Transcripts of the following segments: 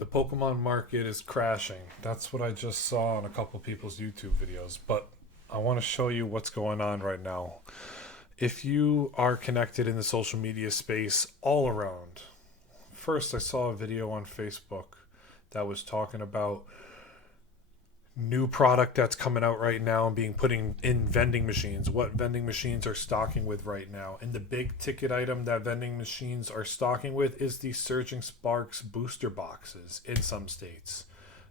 The Pokemon market is crashing. That's what I just saw on a couple people's YouTube videos. But I want to show you what's going on right now. If you are connected in the social media space all around, first I saw a video on Facebook that was talking about new product that's coming out right now and being put in vending machines, what vending machines are stocking with right now. And the big ticket item that vending machines are stocking with is the Surging Sparks booster boxes in some states.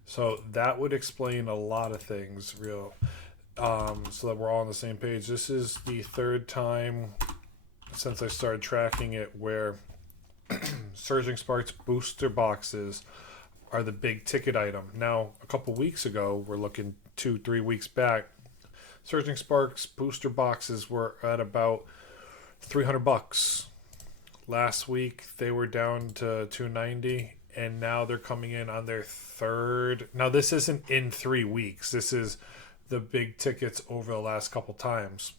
So that would explain a lot of things so that we're all on the same page. This is the third time since I started tracking it where Surging Sparks booster boxes are the big ticket item. Now, a couple weeks ago, we're looking 2-3 weeks back, Surging Sparks booster boxes were at about $300. Last week, they were down to $290, and now they're coming in on their third. Now, this isn't in 3 weeks. This is the big tickets over the last couple times.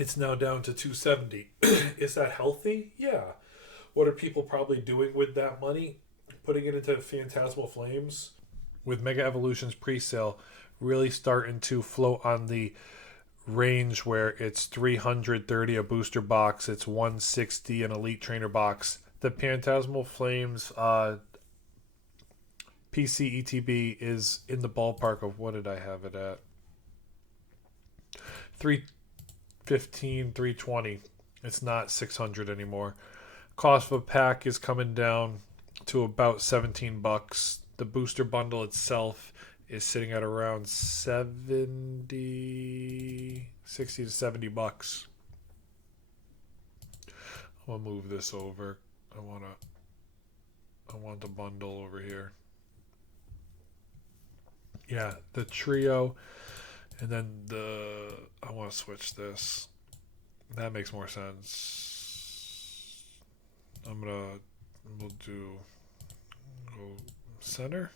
It's now down to $270. Is that healthy? Yeah. What are people probably doing with that money? Putting it into Phantasmal Flames, with Mega Evolutions pre-sale really starting to float on the range where it's $330 a booster box, it's $160 an Elite Trainer box. The Phantasmal Flames PC ETB is in the ballpark of, what did I have it at? 315, 320. It's not 600 anymore. Cost of a pack is coming down to about $17. The booster bundle itself is sitting at around 60 to $70. I'm gonna move this over. I want the bundle over here. Yeah, the trio, and then I want to switch this. That makes more sense. We'll do go center.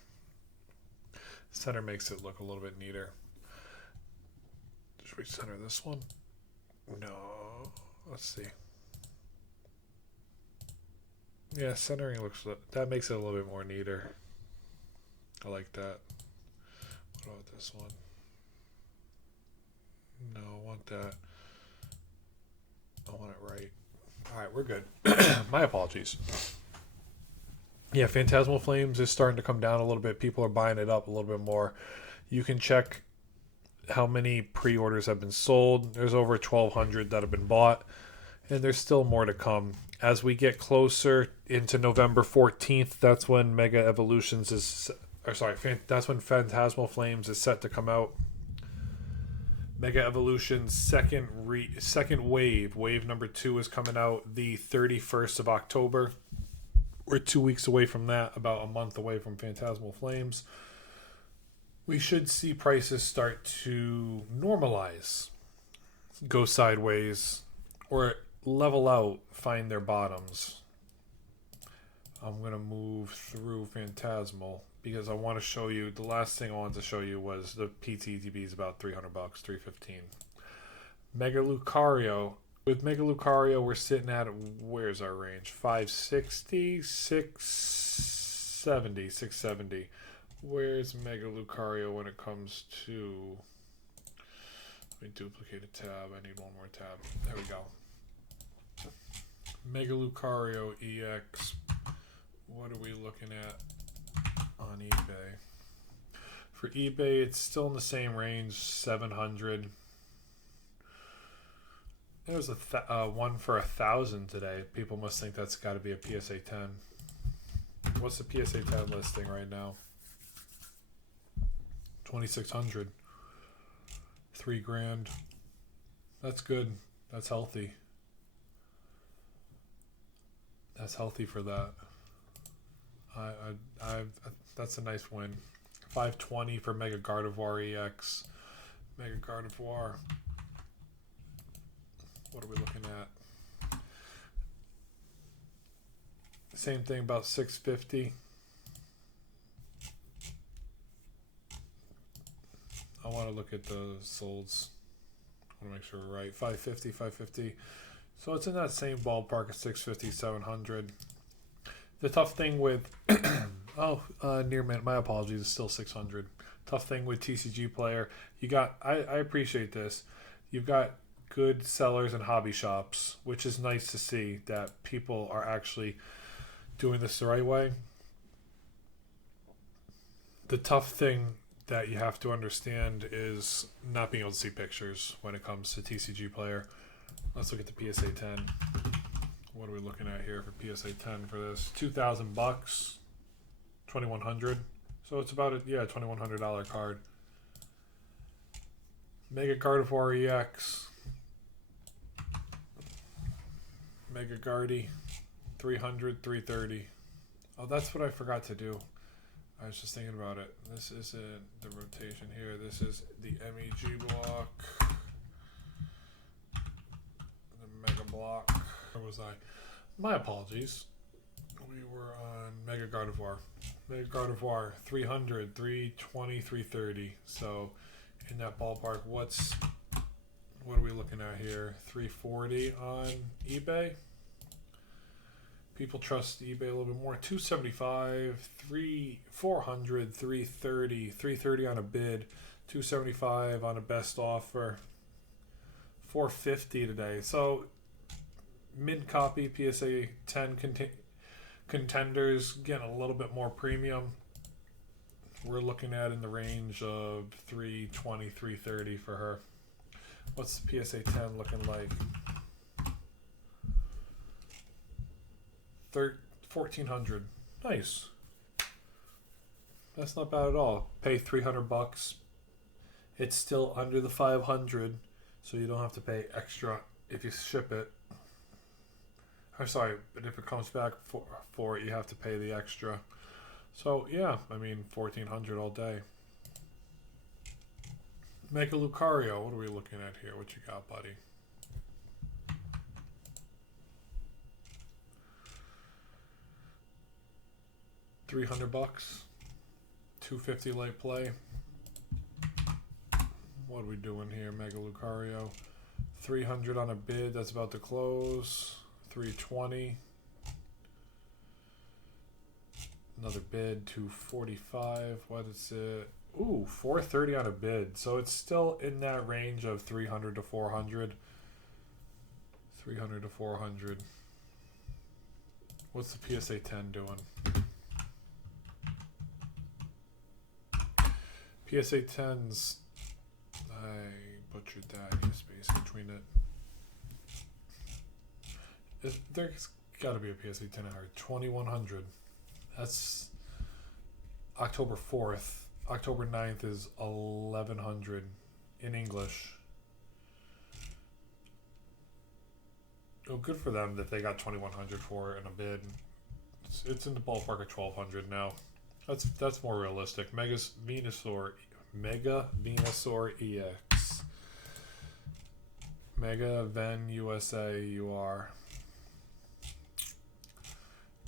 Center makes it look a little bit neater. Should we center this one? No. Let's see. Yeah, centering that makes it a little bit more neater. I like that. What about this one? No, I want that. I want it right. Alright, we're good. My apologies. Yeah, Phantasmal Flames is starting to come down a little bit. People are buying it up a little bit more. You can check how many pre-orders have been sold. There's over 1,200 that have been bought, and there's still more to come. As we get closer into November 14th, that's when Mega Evolutions that's when Phantasmal Flames is set to come out. Mega Evolution's second wave number 2 is coming out the 31st of October. We're 2 weeks away from that, about a month away from Phantasmal Flames. We should see prices start to normalize, go sideways, or level out, find their bottoms. I'm going to move through Phantasmal because I want to show you, the last thing I wanted to show you was the PTTB is about $300, $315. Mega Lucario. With Mega Lucario, we're sitting at, where's our range? 560, 670, 670. Where's Mega Lucario when it comes to... Let me duplicate a tab. I need one more tab. There we go. Mega Lucario EX. What are we looking at on eBay? For eBay, it's still in the same range, 700. There was one for 1,000 today. People must think that's got to be a PSA 10. What's the PSA 10 listing right now? 2,600. $3,000. That's good. That's healthy. That's healthy for that. That's a nice win. 520 for Mega Gardevoir EX. Mega Gardevoir. What are we looking at? Same thing, about 650. I want to look at the solds. I want to make sure we're right. 550, 550. So it's in that same ballpark of 650, 700. The tough thing with Oh, near mint. My apologies. It's still 600. Tough thing with TCG player. You got. I appreciate this. You've got good sellers and hobby shops, which is nice to see that people are actually doing this the right way. The tough thing that you have to understand is not being able to see pictures when it comes to TCG player. Let's look at the PSA 10. What are we looking at here for PSA 10 for this? $2,000, 2,100. So it's about a $2,100 card. Mega Gardevoir EX. Mega Gardy, 300, 330. Oh, that's what I forgot to do. I was just thinking about it. This isn't the rotation here. This is the MEG block. The Mega block. Where was I? My apologies. We were on Mega Gardevoir. Mega Gardevoir, 300, 320, 330. So in that ballpark, what are we looking at here? 340 on eBay. People trust eBay a little bit more. 275, 400, 330, 330 on a bid, 275 on a best offer, 450 today. So mid copy PSA 10 contenders getting a little bit more premium. We're looking at in the range of 320, 330 for her. What's the PSA 10 looking like? 1,400. Nice. That's not bad at all. Pay $300. It's still under the 500, so you don't have to pay extra if you ship it. I'm sorry, but if it comes back for it, you have to pay the extra. So yeah, I mean 1,400 all day. Mega Lucario, what are we looking at here? What you got, buddy? $300, 250 late play. What are we doing here, Mega Lucario? 300 on a bid that's about to close. 320. Another bid, 245. What is it? Ooh, 430 on a bid. So it's still in that range of 300 to 400. 300 to 400. What's the PSA 10 doing? PSA 10's, I butchered that space between it. There's got to be a PSA 10 out. 2,100. That's October 4th. October 9th is 1,100 in English. Oh, good for them that they got 2,100 for it in a bid. It's in the ballpark of 1,200 now. That's more realistic. Mega Venusaur EX. Mega Ven USA UR.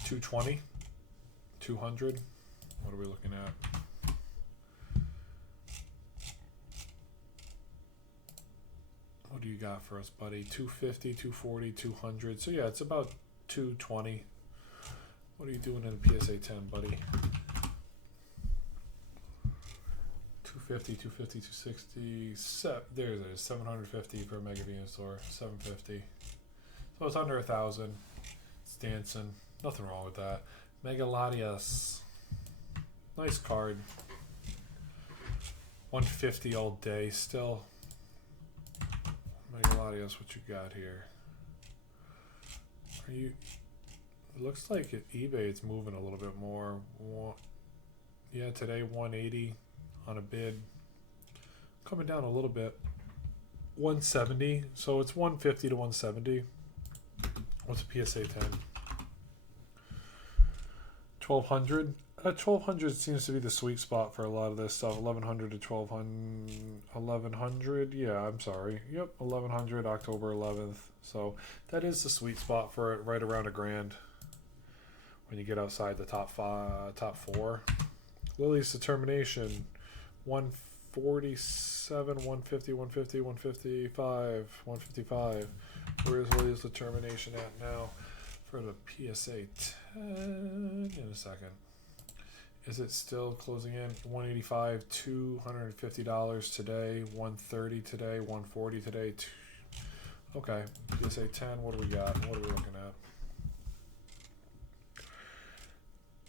220. 200. What are we looking at? What do you got for us, buddy? 250, 240, 200. So yeah, it's about 220. What are you doing in a PSA 10, buddy? 250, 250, 260. There it is. 750 for Mega Venusaur. 750. So it's under 1,000. It's dancing. Nothing wrong with that. Mega Latias. Nice card. 150 all day still. Mega Latias, what you got here? Are you? It looks like at eBay it's moving a little bit more. Yeah, today 180 on a bid. Coming down a little bit. 170. So it's 150 to 170. What's a PSA 10? 1,200. 1,200 seems to be the sweet spot for a lot of this stuff. 1,100 to 1,200. 1,100. Yeah, I'm sorry. Yep, 1,100 October 11th. So that is the sweet spot for it, right around $1,000 when you get outside the top four. Lily's Determination. 147, 150, 150, 155, 155. Where's Lily's Determination at now? For the PSA 10 in a second. Is it still closing in? 185, $250 today, 130 today, 140 today. Okay, PSA 10. What do we got? What are we looking at?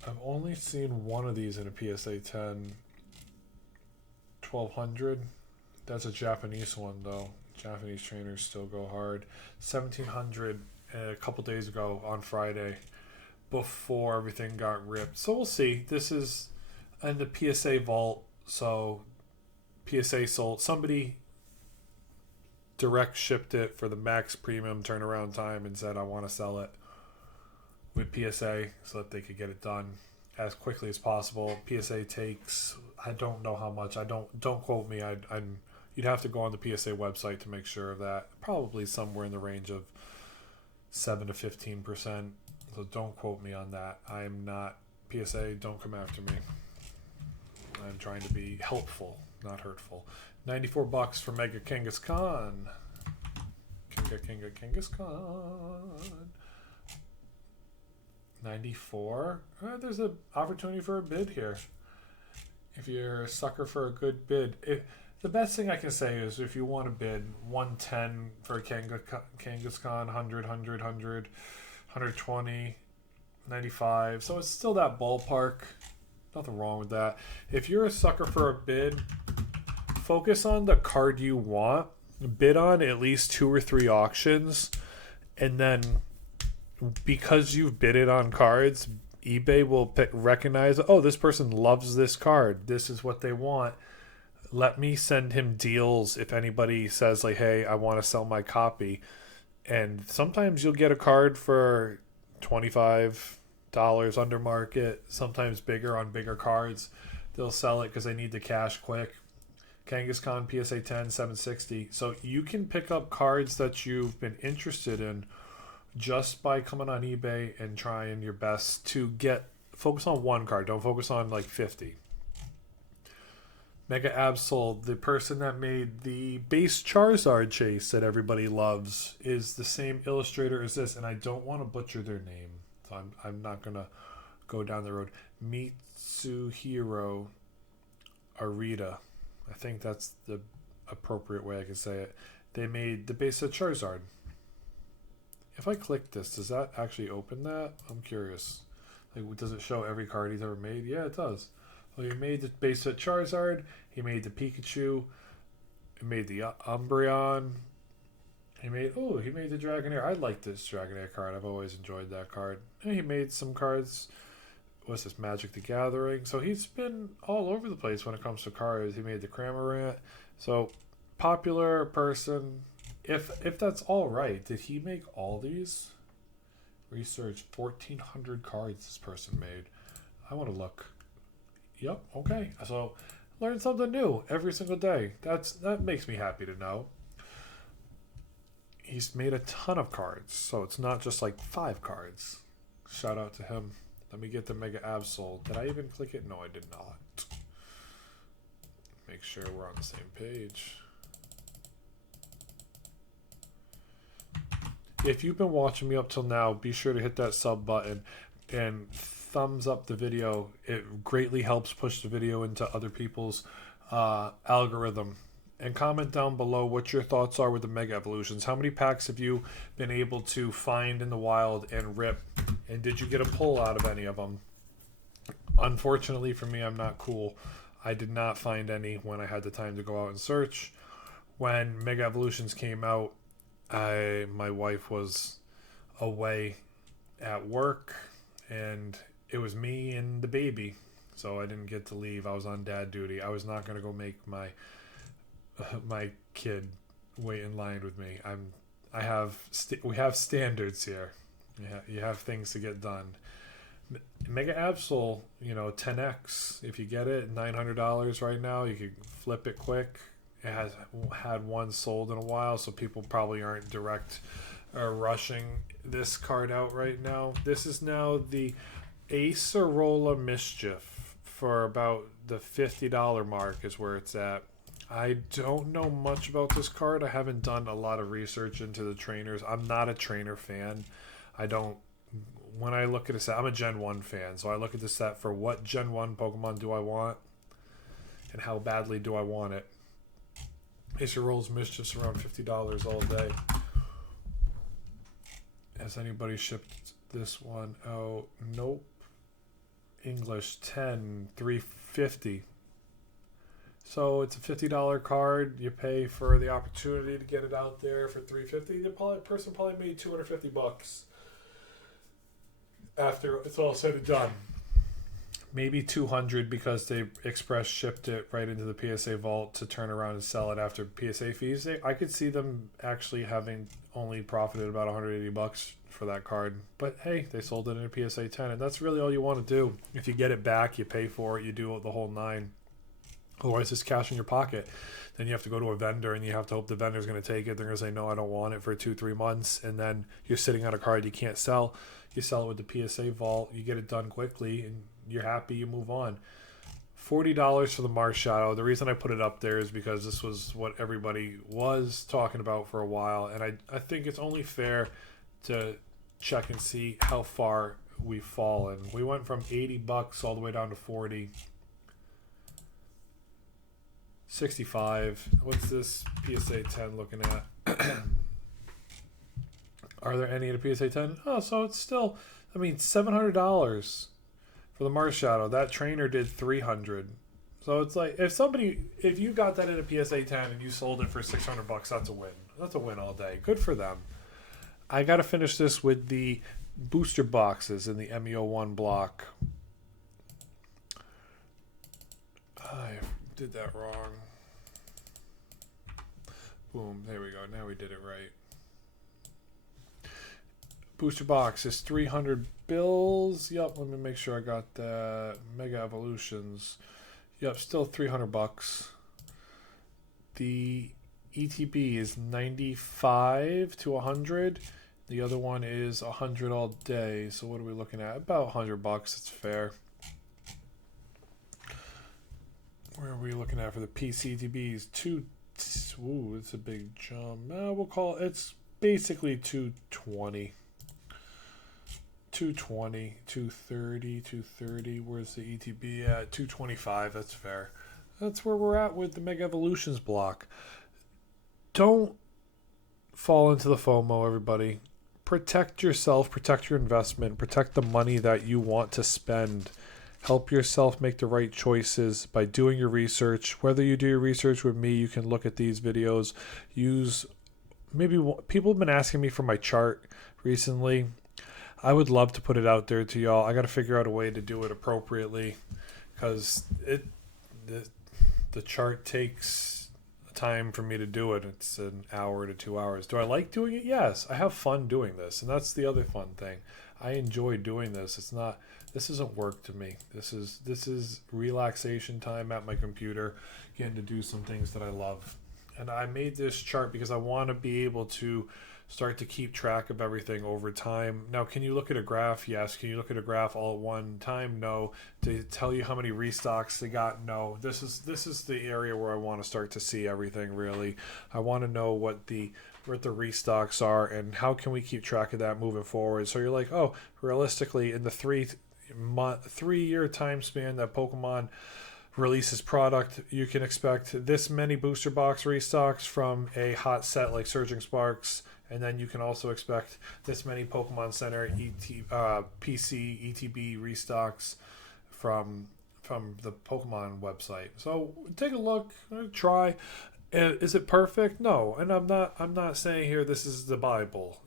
I've only seen one of these in a PSA 10. 1200. That's a Japanese one though. Japanese trainers still go hard. 1700 a couple days ago on Friday before everything got ripped. So we'll see. This is in the PSA vault. So PSA sold. Somebody direct shipped it for the max premium turnaround time and said, I want to sell it with PSA so that they could get it done as quickly as possible. PSA takes, I don't know how much. Don't quote me. You'd have to go on the PSA website to make sure of that. Probably somewhere in the range of 7 to 15%. So don't quote me on that. I am not PSA. Don't come after me. I'm trying to be helpful, not hurtful. $94 for Mega Kangaskhan. Kangaskhan. 94. There's an opportunity for a bid here. If you're a sucker for a good bid, the best thing I can say is if you want to bid 110 for Kangaskhan, 100, 120, 95. So it's still that ballpark. Nothing wrong with that. If you're a sucker for a bid, focus on the card you want. Bid on at least 2 or 3 auctions, and then because you've bidded on cards, eBay will recognize, oh, this person loves this card. This is what they want. Let me send him deals if anybody says, like, hey, I want to sell my copy. And sometimes you'll get a card for $25 under market, sometimes bigger on bigger cards. They'll sell it because they need the cash quick. Kangaskhan PSA 10, 760. So you can pick up cards that you've been interested in just by coming on eBay and trying your best to focus on one card. Don't focus on like 50. Mega Absol, the person that made the base Charizard chase that everybody loves, is the same illustrator as this, and I don't want to butcher their name, so I'm not gonna go down the road. Mitsuhiro Arita, I think that's the appropriate way I can say it. They made the base of Charizard. If I click this, does that actually open that? I'm curious. Like, does it show every card he's ever made? Yeah, it does. Well, he made the base set Charizard. He made the Pikachu. He made the Umbreon. He made the Dragonair. I like this Dragonair card. I've always enjoyed that card. And he made some cards. What's this? Magic the Gathering. So he's been all over the place when it comes to cards. He made the Cramorant. So popular person. If that's all right, did he make all these? Research 1,400 cards this person made. I want to look. Yep. Okay. So learn something new every single day. That makes me happy to know. He's made a ton of cards, so it's not just like 5 cards. Shout out to him. Let me get the Mega Absol. Did I even click it? No, I did not. Make sure we're on the same page. If you've been watching me up till now, be sure to hit that sub button and thumbs up the video. It greatly helps push the video into other people's algorithm. And comment down below what your thoughts are with the Mega Evolutions. How many packs have you been able to find in the wild and rip? And did you get a pull out of any of them? Unfortunately for me, I'm not cool. I did not find any when I had the time to go out and search. When Mega Evolutions came out, my wife was away at work, and it was me and the baby, so I didn't get to leave. I was on dad duty. I was not going to go make my kid wait in line with me. We have standards here. You have things to get done. Mega Absol, 10x. If you get it, $900 right now. You could flip it quick. It has had one sold in a while, so people probably aren't direct or rushing this card out right now. This is now the Acerola Mischief for about the $50 mark is where it's at. I don't know much about this card. I haven't done a lot of research into the trainers. I'm not a trainer fan. I don't when I look at a set, I'm a Gen 1 fan, so I look at the set for what Gen 1 Pokemon do I want and how badly do I want it. Acer rolls Mischief's around $50 all day. Has anybody shipped this one out? Nope. English 10, $350. So it's a $50 card. You pay for the opportunity to get it out there for $350. The person probably made $250 after it's all said and done. Maybe $200 because they express shipped it right into the PSA vault to turn around and sell it after PSA fees. I could see them actually having only profited about $180 for that card. But hey, they sold it in a PSA 10, and that's really all you want to do. If you get it back, you pay for it, you do the whole 9. Otherwise, it's cash in your pocket. Then you have to go to a vendor, and you have to hope the vendor's going to take it. They're going to say, no, I don't want it for 2-3 months. And then you're sitting on a card you can't sell. You sell it with the PSA vault. You get it done quickly, and you're happy. You move on. $40 for the Mars Shadow. The reason I put it up there is because this was what everybody was talking about for a while. And I think it's only fair to check and see how far we've fallen. We went from $80 all the way down to 40. 65. What's this PSA 10 looking at? Are there any at a PSA 10? Oh, so it's still, I mean, $700 for the Mars Shadow. That trainer did $300. So it's like, if you got that in a PSA 10 and you sold it for $600, that's a win. That's a win all day. Good for them. I got to finish this with the booster boxes in the MEO1 block. I did that wrong. Boom, there we go. Now we did it right. Booster box is 300 bills. Yep, let me make sure I got the Mega Evolutions. Yep, still $300. The ETB is 95 to 100. The other one is 100 all day. So what are we looking at? About $100. It's fair. Where are we looking at for the PCTBs? Ooh, it's a big jump. We'll call it's basically 220. 220, 230, 230. Where's the ETB at? 225. That's fair. That's where we're at with the Mega Evolutions block. Don't fall into the FOMO, everybody. Protect yourself, protect your investment, protect the money that you want to spend. Help yourself make the right choices by doing your research. Whether you do your research with me, you can look at these videos. People have been asking me for my chart recently. I would love to put it out there to y'all. I got to figure out a way to do it appropriately because the chart takes time for me to do it. It's an hour to 2 hours. Do I like doing it? Yes. I have fun doing this, and that's the other fun thing. I enjoy doing this. This isn't work to me. This is relaxation time at my computer, getting to do some things that I love. And I made this chart because I want to be able to start to keep track of everything over time. Now, can you look at a graph? Yes. Can you look at a graph all at one time? No. To tell you how many restocks they got? No. This is the area where I want to start to see everything really. I want to know what the restocks are and how can we keep track of that moving forward. So you're like, oh, realistically in the 3-year time span that Pokemon releases product, you can expect this many booster box restocks from a hot set like Surging Sparks, and then you can also expect this many Pokemon Center PC ETB restocks from the Pokemon website. So take a look, try. Is it perfect? No, and I'm not saying here this is the Bible.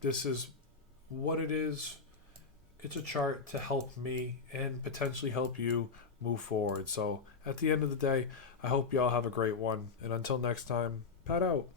This is what it is. It's a chart to help me and potentially help you move forward. So at the end of the day, I hope y'all have a great one. And until next time, Pat out.